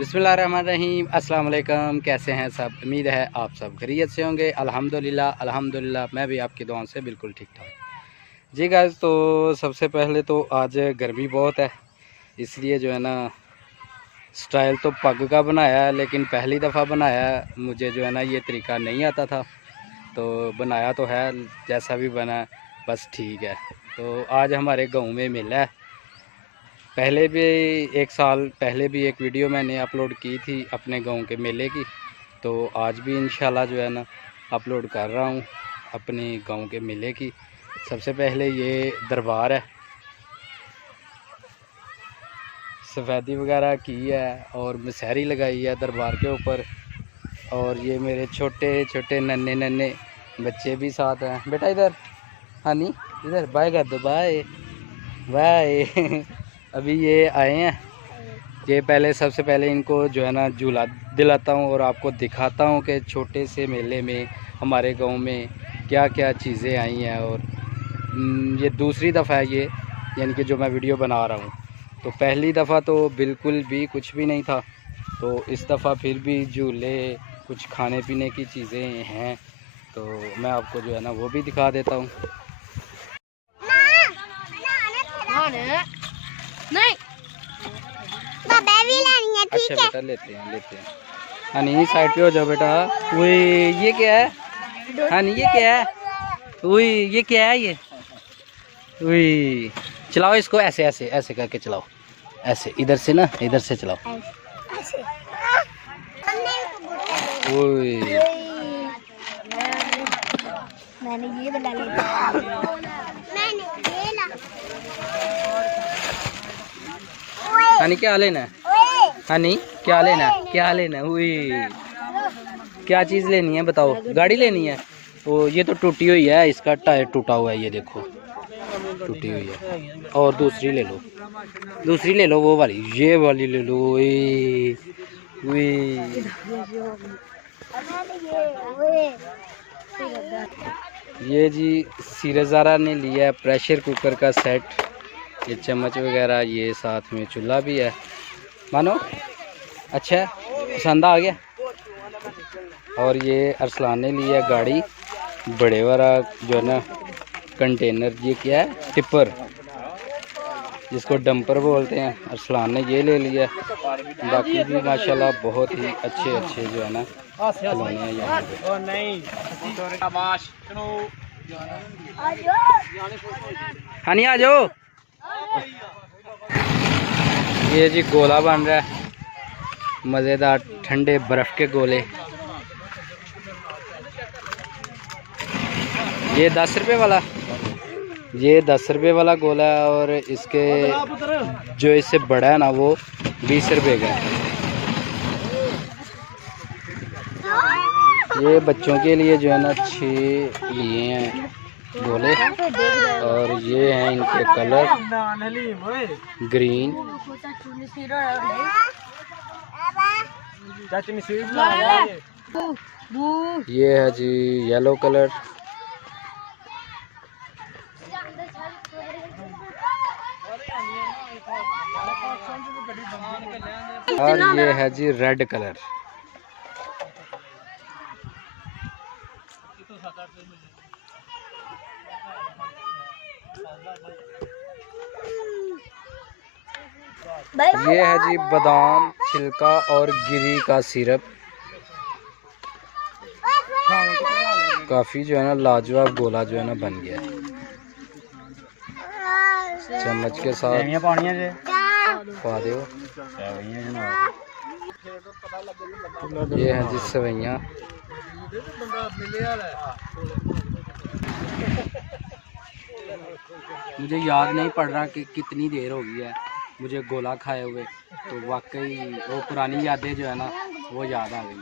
बिस्मिल्लाहिर्रहमानिर्रहीम। अस्सलाम वालेकुम। कैसे हैं सब? उम्मीद है आप सब खैरियत से होंगे। अल्हम्दुलिल्लाह मैं भी आपकी दुआओं से बिल्कुल ठीक ठाक। जी गाइस, तो सबसे पहले तो आज गर्मी बहुत है, इसलिए जो है ना स्टाइल तो पग का बनाया है, लेकिन पहली दफ़ा बनाया है। मुझे जो है ना ये तरीका नहीं आता था, तो बनाया तो है, जैसा भी बना बस ठीक है। तो आज हमारे गाँव में मेला है। पहले भी 1 साल पहले भी एक वीडियो मैंने अपलोड की थी अपने गांव के मेले की, तो आज भी इंशाल्लाह जो है ना अपलोड कर रहा हूं अपने गांव के मेले की। सबसे पहले ये दरबार है, सफ़ेदी वगैरह की है और मसहरी लगाई है दरबार के ऊपर। और ये मेरे छोटे छोटे नन्हे नन्हे बच्चे भी साथ हैं। बेटा इधर, हाँ नहीं इधर, बाय कर दो, बाय बाय। अभी ये आए हैं। ये पहले सबसे पहले इनको जो है ना झूला दिलाता हूँ और आपको दिखाता हूँ कि छोटे से मेले में हमारे गांव में क्या क्या चीज़ें आई हैं। और ये दूसरी दफ़ा है ये, यानी कि जो मैं वीडियो बना रहा हूँ। तो पहली दफ़ा तो बिल्कुल भी कुछ भी नहीं था, तो इस दफ़ा फिर भी झूले, कुछ खाने पीने की चीज़ें हैं, तो मैं आपको जो है ना वो भी दिखा देता हूँ। नहीं अच्छा बेटा, लेते हैं। हनी साइड पे हो जाओ बेटा। वही ये क्या है? हनी ये क्या है? वही ये क्या है? ये वही चलाओ इसको, ऐसे ऐसे ऐसे करके चलाओ, ऐसे इधर से ना, इधर से चलाओ। वही मैंने ये बना लिया। हनी क्या लेना है? हनी क्या लेना है? क्या लेना है? वही क्या चीज़ लेनी है बताओ? गाड़ी लेनी है? वो ये तो टूटी हुई है, इसका टायर टूटा हुआ है, ये देखो टूटी हुई है। और दूसरी ले लो, दूसरी ले लो, वो वाली, ये वाली ले लो। ये जी सीरज़ारा ने लिया है प्रेशर कुकर का सेट, ये चम्मच वगैरह, ये साथ में चूल्हा भी है। मानो अच्छा पसंद आ गया। और ये अरसलान ने लिया गाड़ी, बड़े वाला जो है ना कंटेनर, ये क्या है? टिप्पर, जिसको डंपर बोलते हैं। अरसलान ने ये ले लिया। बाकी भी माशाल्लाह बहुत ही अच्छे अच्छे जो है ना खिलौने हैं यहाँ पे। हनी आ जाओ। ये जी गोला बन रहा है, मज़ेदार ठंडे बर्फ़ के गोले। ये 10 रुपये वाला, ये 10 रुपये वाला गोला है, और इसके जो इससे बड़ा है ना वो 20 रुपये का है। ये बच्चों के लिए जो है ना 6 लिए हैं गोले, और ये हैं इनके कलर ग्रीन, ये है जी येलो कलर, और ये है जी रेड कलर। ये है जी बादाम छिलका और गिरी का सिरप। काफ़ी जो है ना लाजवाब गोला जो है ना बन गया है। चम्मच के साथ पा दो। ये है जी सवैयाँ। मुझे याद नहीं पड़ रहा कि कितनी देर हो गई है मुझे गोला खाए हुए, तो वाकई वो पुरानी यादें जो है ना वो याद आ गई।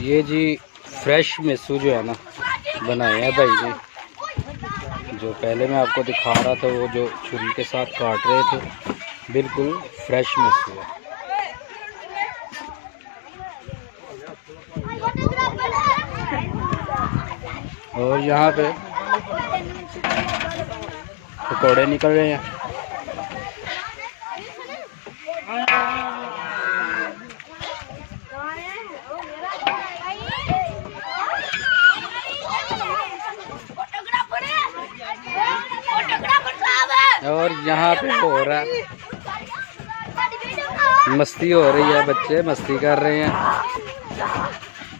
ये जी फ्रेश मेसू जो है ना बनाए हैं भाई जी। जो पहले मैं आपको दिखा रहा था वो जो छुरी के साथ काट रहे थे, बिल्कुल फ्रेश मेसू है। और यहाँ पे पकौड़े निकल रहे हैं। और यहाँ पे हो रहा है, मस्ती हो रही है, बच्चे मस्ती कर रहे हैं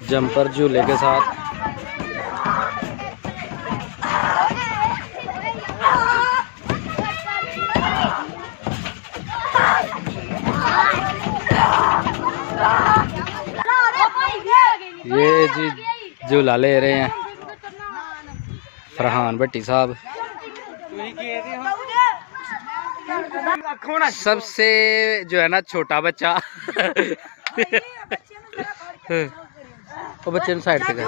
जंपर झूले के साथ। ये जी झूला ले रहे हैं फरहान भट्टी साहब। सबसे जो है ना छोटा बच्चा वो बच्चे ने साइड पे कर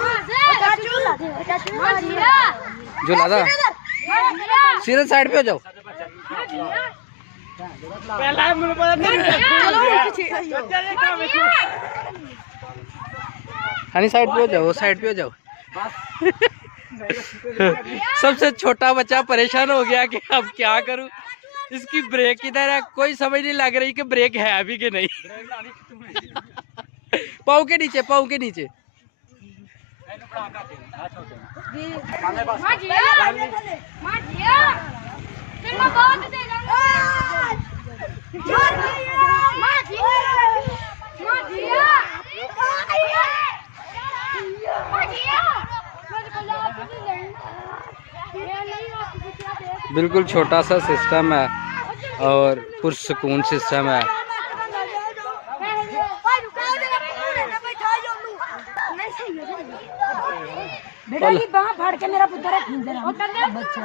झूला था, सीधा साइड पे हो जाओ। हनी साइड पे हो जाओ, साइड पे हो जाओ। सबसे छोटा बच्चा परेशान हो गया कि अब क्या करूं, इसकी ब्रेक किधर है, कोई समझ नहीं लग रही कि ब्रेक है अभी कि नहीं। पाँव के नीचे, पाँव के नीचे। बिल्कुल छोटा सा सिस्टम है और पुरसकून सिस्टम है। बेटा ये बांह फाड़ के मेरा पुत्र है बच्चा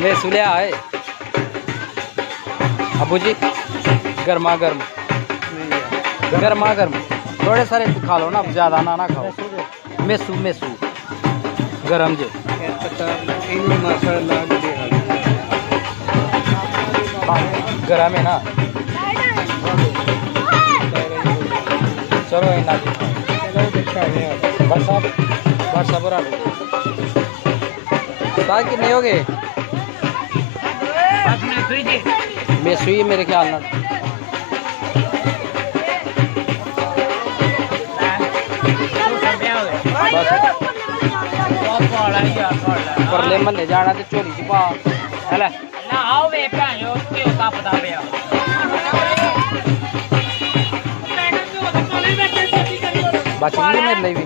ले सुलिया है अबू जी, गर्मा गर्म गर्मा गर्म थोड़े सारे खा लो ना, ज़्यादा ना खाओ। मेसू मेसू गरम जे गरम है ना। चलो इन्ना बरसा बरा साथ कितने हो गए? मेसू ही मेरे ख्याल नाल बस परले महल्ले जाना ते झोली च पा है बच गई मेरे लिए भी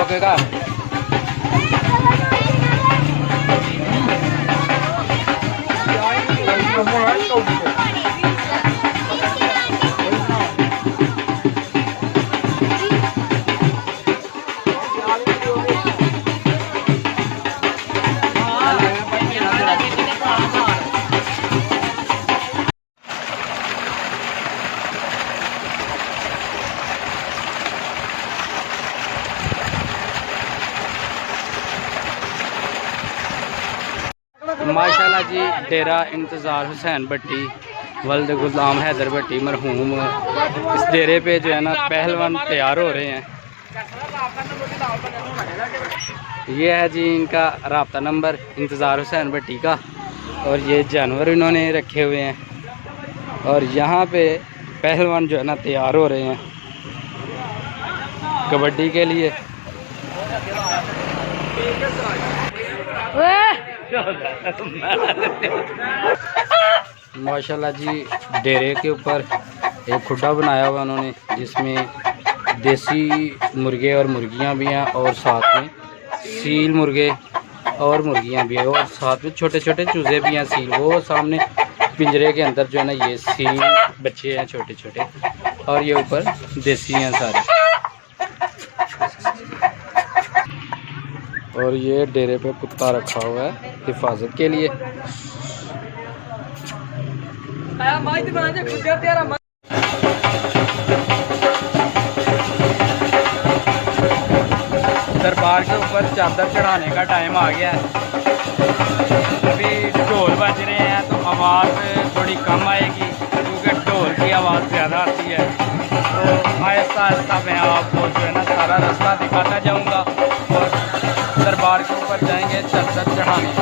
ओके का माशाल्लाह जी डेरा इंतज़ार हुसैन भट्टी वल्द गुलाम हैदर भट्टी मरहूम इस डेरे पे जो है ना पहलवान तैयार हो रहे हैं। ये है जी इनका राब्ता नंबर इंतज़ार हुसैन भट्टी का और ये जानवर इन्होंने रखे हुए हैं और यहाँ पे पहलवान जो है ना तैयार हो रहे हैं कबड्डी के लिए। माशाल्लाह जी डेरे के ऊपर एक खुड्डा बनाया हुआ उन्होंने जिसमें देसी मुर्गे और मुर्गियां भी हैं और साथ में सील मुर्गे और मुर्गियां भी हैं और साथ में छोटे छोटे चूज़े भी हैं सील वो सामने पिंजरे के अंदर जो है ना ये सील बच्चे हैं छोटे छोटे और ये ऊपर देसी हैं सारे। और ये डेरे पे कुत्ता रखा हुआ है हिफाजत के लिए। दरबार के ऊपर चादर चढ़ाने का टाइम आ गया है। अभी ढोल बज रहे हैं तो आवाज़ थोड़ी कम आएगी क्योंकि ढोल की आवाज़ ज़्यादा आती है। तो आहिस्ता आहिस्ता मैं आपको जो है ना सारा रास्ता दिखाता जाऊंगा और दरबार के ऊपर जाएंगे चादर चढ़ाने।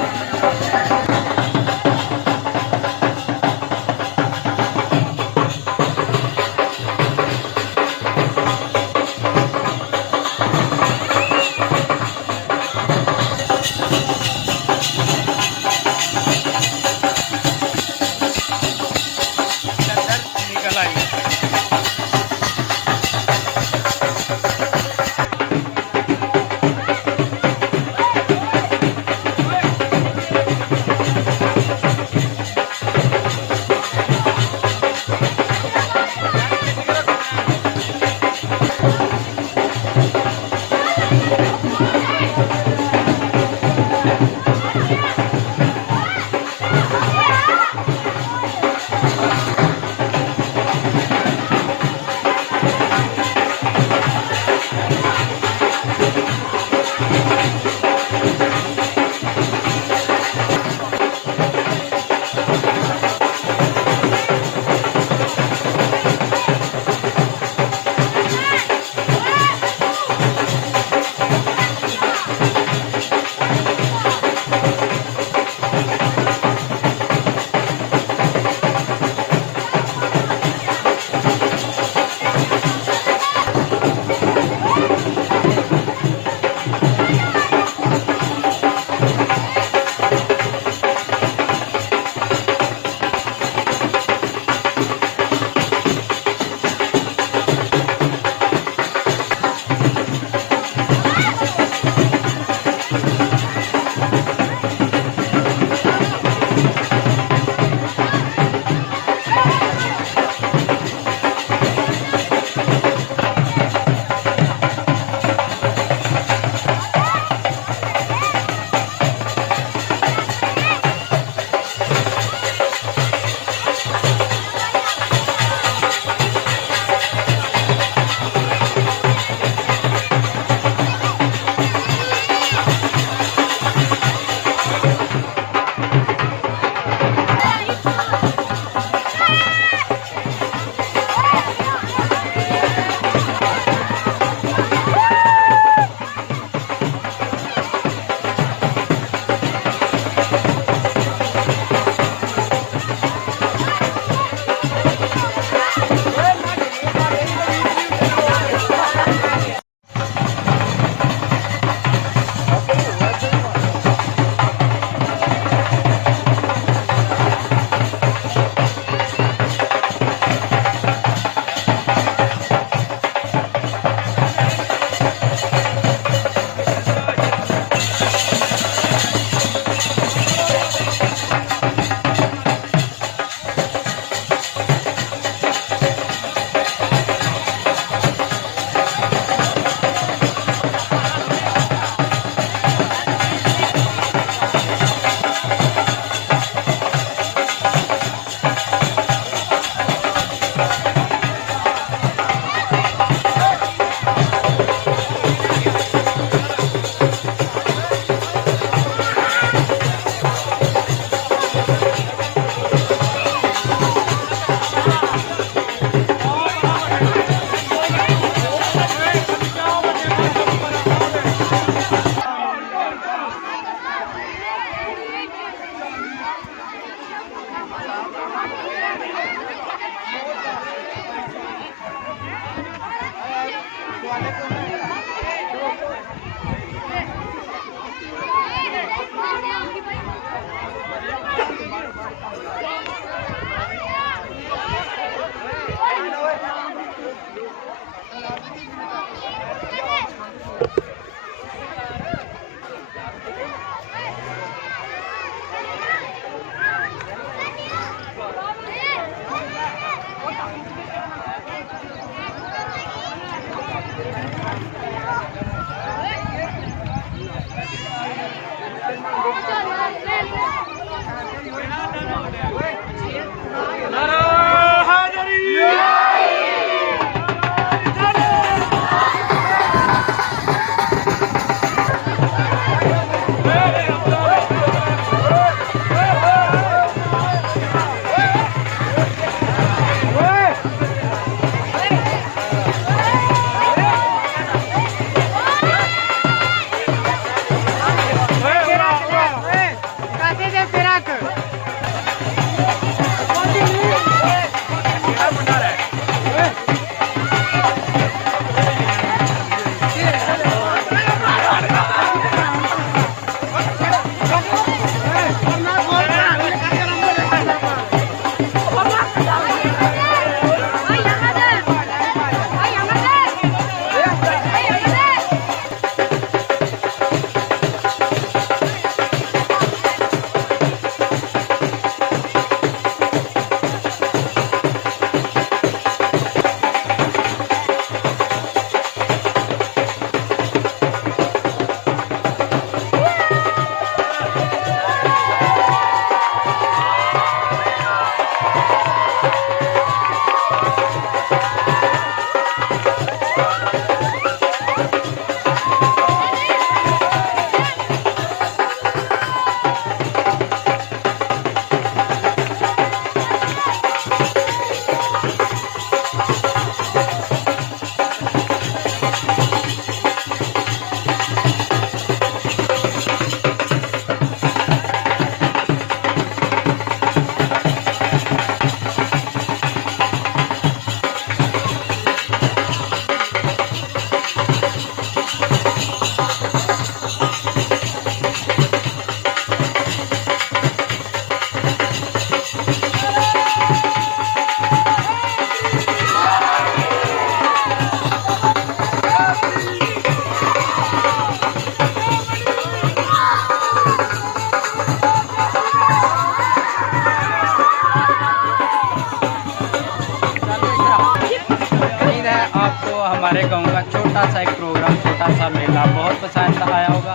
हमारे गांव का छोटा सा एक प्रोग्राम, छोटा सा मेला बहुत पसंद आया होगा।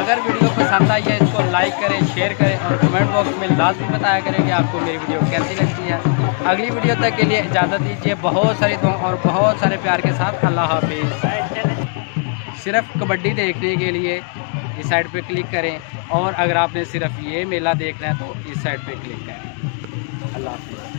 अगर वीडियो पसंद आई है इसको लाइक करें, शेयर करें और कमेंट बॉक्स में लाजमी बताया करें कि आपको मेरी वीडियो कैसी लगती है। अगली वीडियो तक के लिए इजाज़त दीजिए। बहुत सारी दुआ और बहुत सारे प्यार के साथ अल्लाह हाफिज़। सिर्फ कबड्डी देखने के लिए इस साइड पे क्लिक करें और अगर आपने सिर्फ ये मेला देखना है तो इस साइड पे क्लिक करें। अल्लाह हाफिज़।